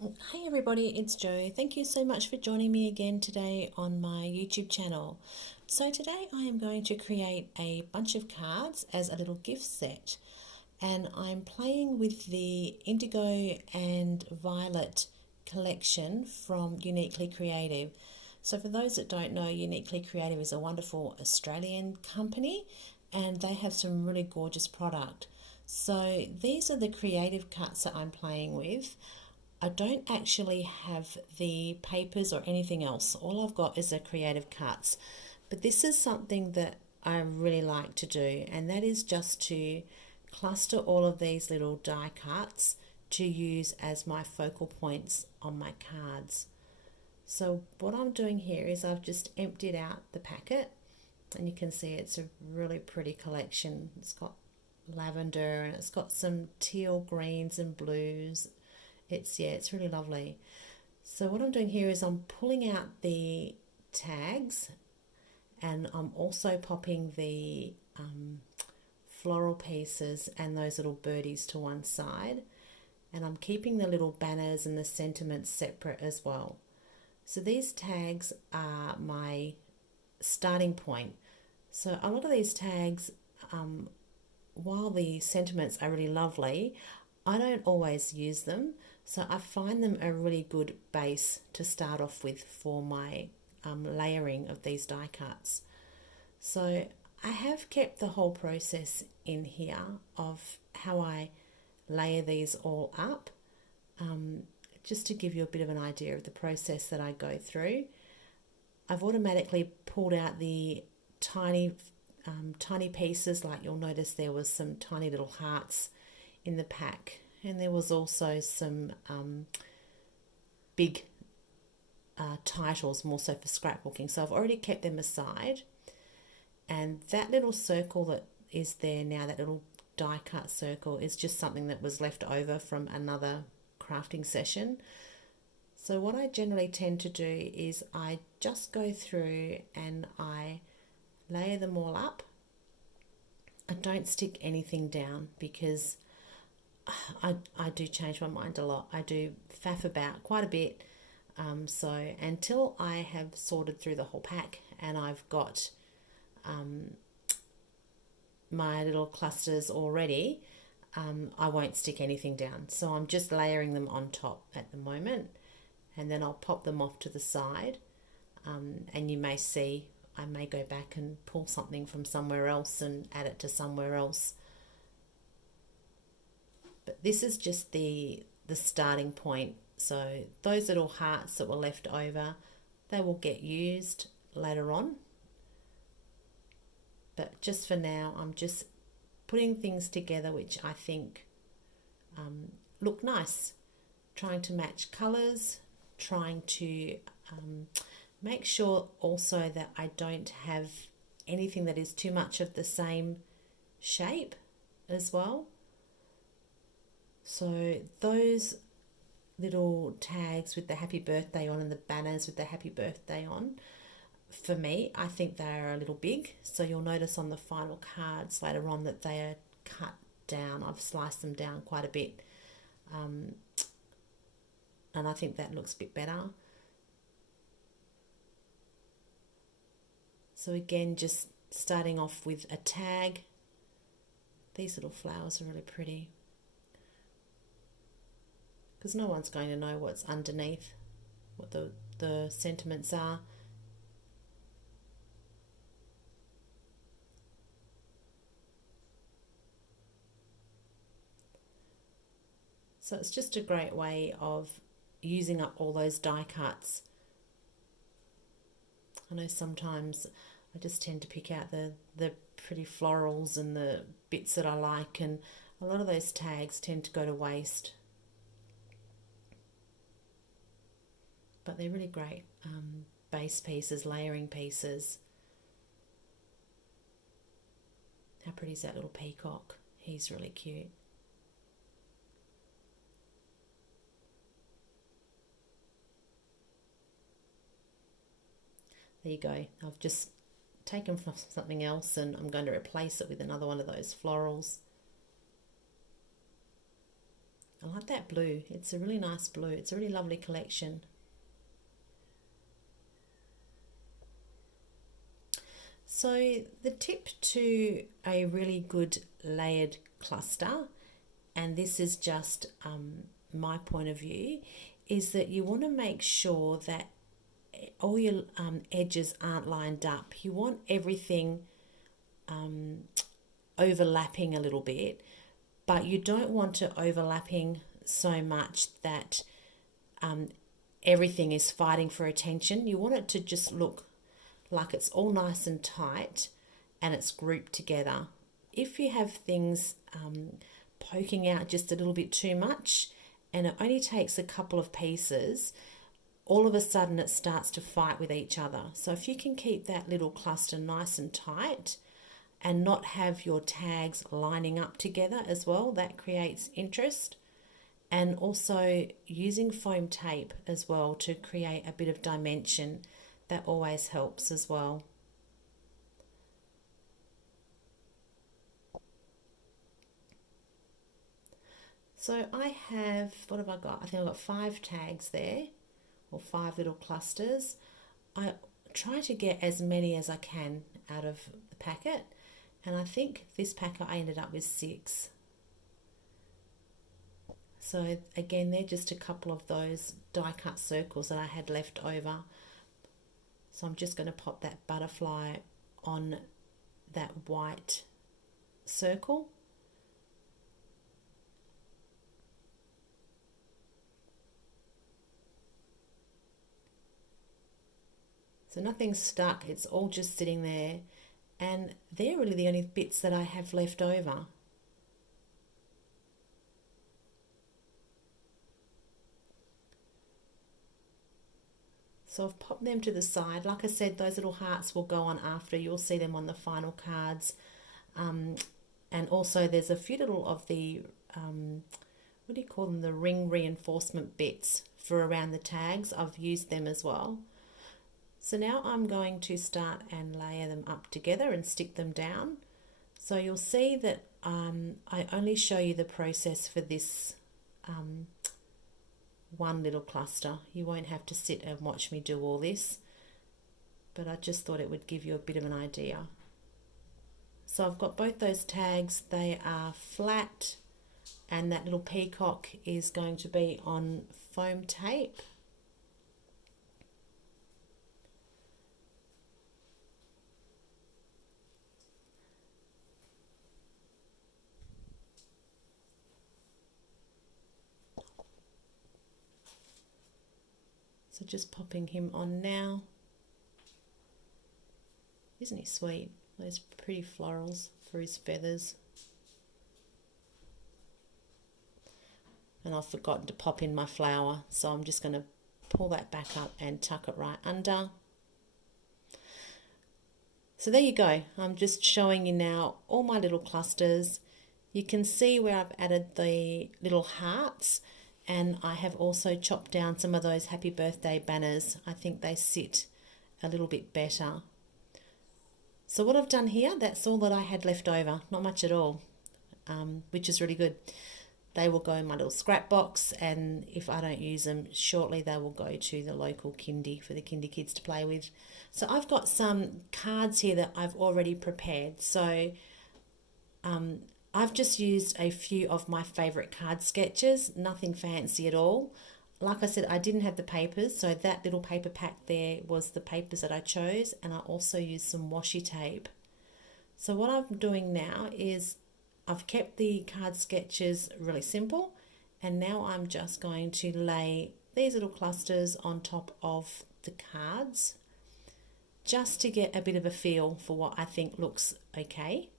Hey everybody, it's Jo. Thank you so much for joining me again today on my YouTube channel. So today I am going to create a bunch of cards as a little gift set, and I'm playing with the indigo and violet collection from Uniquely Creative. So for those that don't know, Uniquely Creative is a wonderful Australian company and they have some really gorgeous product. So these are the creative cuts that I'm playing with. I don't actually have the papers or anything else. All I've got is the creative cuts. But this is something that I really like to do, and that is just to cluster all of these little die cuts to use as my focal points on my cards. So what I'm doing here is I've just emptied out the packet, and you can see it's a really pretty collection. It's got lavender and it's got some teal greens and blues. It's really lovely. So what I'm doing here is I'm pulling out the tags, and I'm also popping the floral pieces and those little birdies to one side, and I'm keeping the little banners and the sentiments separate as well. So these tags are my starting point. So a lot of these tags, while the sentiments are really lovely, I don't always use them. So I find them a really good base to start off with for my layering of these die cuts. So I have kept the whole process in here of how I layer these all up, um, just to give you a bit of an idea of the process that I go through. I've automatically pulled out the tiny pieces. Like you'll notice there was some tiny little hearts in the pack, and there was also some big titles, more so for scrapbooking. So I've already kept them aside, and that little circle that is there now, that little die cut circle, is just something that was left over from another crafting session. So what I generally tend to do is I just go through and I layer them all up. I don't stick anything down because I do change my mind a lot. I do faff about quite a bit. So until I have sorted through the whole pack and I've got my little clusters already, I won't stick anything down. So I'm just layering them on top at the moment, and then I'll pop them off to the side. And you may see I may go back and pull something from somewhere else and add it to somewhere else. But this is just the starting point. So those little hearts that were left over, they will get used later on. But just for now, I'm just putting things together which I think look nice. Trying to match colours, trying to make sure also that I don't have anything that is too much of the same shape as well. So those little tags with the happy birthday on and the banners with the happy birthday on, for me, I think they are a little big. So you'll notice on the final cards later on that they are cut down. I've sliced them down quite a bit. And I think that looks a bit better. So again, just starting off with a tag. These little flowers are really pretty, because no one's going to know what's underneath, what the sentiments are. So it's just a great way of using up all those die cuts. I know sometimes I just tend to pick out the pretty florals and the bits that I like, and a lot of those tags tend to go to waste. But they're really great base pieces, layering pieces. How pretty is that little peacock? He's really cute. There you go. I've just taken from something else and I'm going to replace it with another one of those florals. I like that blue. It's a really nice blue. It's a really lovely collection. So the tip to a really good layered cluster, and this is just my point of view, is that you want to make sure that all your edges aren't lined up. You want everything overlapping a little bit, but you don't want to overlapping so much that everything is fighting for attention. You want it to just look like it's all nice and tight and it's grouped together. If you have things poking out just a little bit too much and it only takes a couple of pieces, all of a sudden it starts to fight with each other. So if you can keep that little cluster nice and tight and not have your tags lining up together as well, that creates interest. And also using foam tape as well to create a bit of dimension, that always helps as well. So I have, what have I got? I think I've got 5 tags there, or 5 little clusters. I try to get as many as I can out of the packet, and I think this packet I ended up with 6. So again, they're just a couple of those die cut circles that I had left over. So I'm just going to pop that butterfly on that white circle. So nothing's stuck, it's all just sitting there, and they're really the only bits that I have left over. So I've popped them to the side. Like I said, those little hearts will go on after. You'll see them on the final cards. And also there's a few little of the, what do you call them, the ring reinforcement bits for around the tags. I've used them as well. So now I'm going to start and layer them up together and stick them down. So you'll see that I only show you the process for this one little cluster. You won't have to sit and watch me do all this, but I just thought it would give you a bit of an idea. So I've got both those tags, they are flat, and that little peacock is going to be on foam tape. So just popping him on now. Isn't he sweet? Those pretty florals for his feathers. And I've forgotten to pop in my flower, so I'm just going to pull that back up and tuck it right under. So there you go. I'm just showing you now all my little clusters. You can see where I've added the little hearts, and I have also chopped down some of those happy birthday banners. I think they sit a little bit better. So what I've done here, that's all that I had left over, not much at all, which is really good. They will go in my little scrap box, and if I don't use them shortly, they will go to the local kindy for the kindy kids to play with. So I've got some cards here that I've already prepared. So I've just used a few of my favourite card sketches, nothing fancy at all. Like I said, I didn't have the papers, so that little paper pack there was the papers that I chose, and I also used some washi tape. So what I'm doing now is I've kept the card sketches really simple, and now I'm just going to lay these little clusters on top of the cards just to get a bit of a feel for what I think looks okay.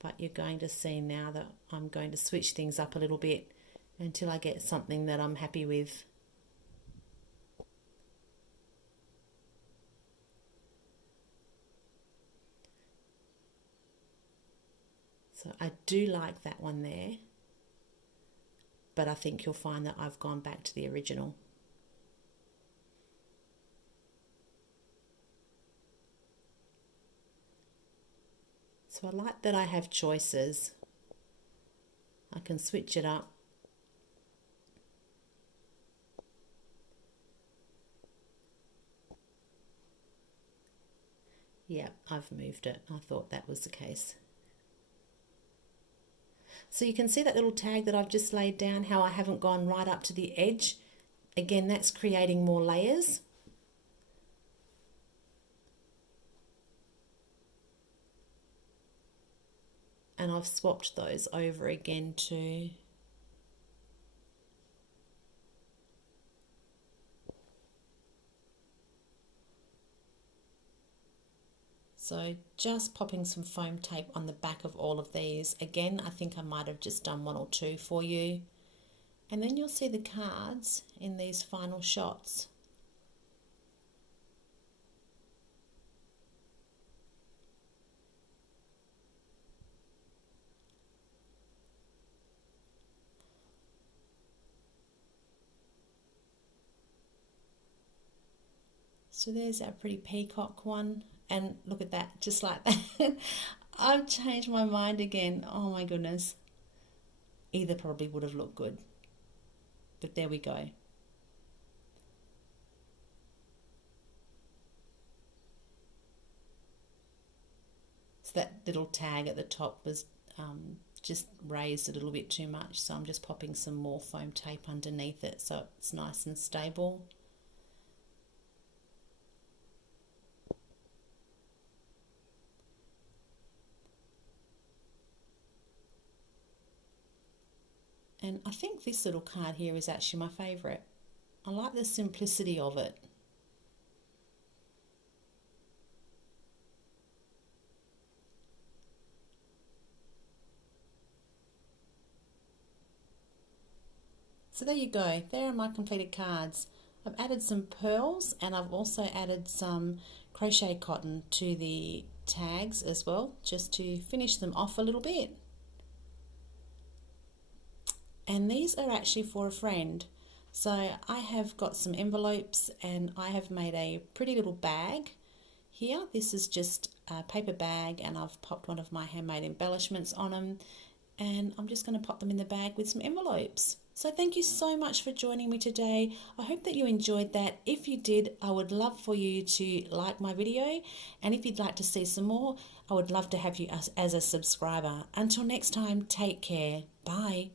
But you're going to see now that I'm going to switch things up a little bit until I get something that I'm happy with. So I do like that one there, but I think you'll find that I've gone back to the original. So I like that I have choices. I can switch it up Yeah, I've moved it. I thought that was the case. So you can see that little tag that I've just laid down, how I haven't gone right up to the edge. Again, that's creating more layers. And I've swapped those over again too. So just popping some foam tape on the back of all of these. Again, I think I might have just done one or two for you. And then you'll see the cards in these final shots. So there's our pretty peacock one. And look at that, just like that. I've changed my mind again. Oh my goodness. Either probably would have looked good. But there we go. So that little tag at the top was just raised a little bit too much. So I'm just popping some more foam tape underneath it so it's nice and stable. And I think this little card here is actually my favourite. I like the simplicity of it. So there you go, there are my completed cards. I've added some pearls and I've also added some crochet cotton to the tags as well, just to finish them off a little bit. And these are actually for a friend. So I have got some envelopes and I have made a pretty little bag here. This is just a paper bag and I've popped one of my handmade embellishments on them, and I'm just going to pop them in the bag with some envelopes. So thank you so much for joining me today. I hope that you enjoyed that. If you did, I would love for you to like my video, and if you'd like to see some more, I would love to have you as a subscriber. Until next time, take care. Bye.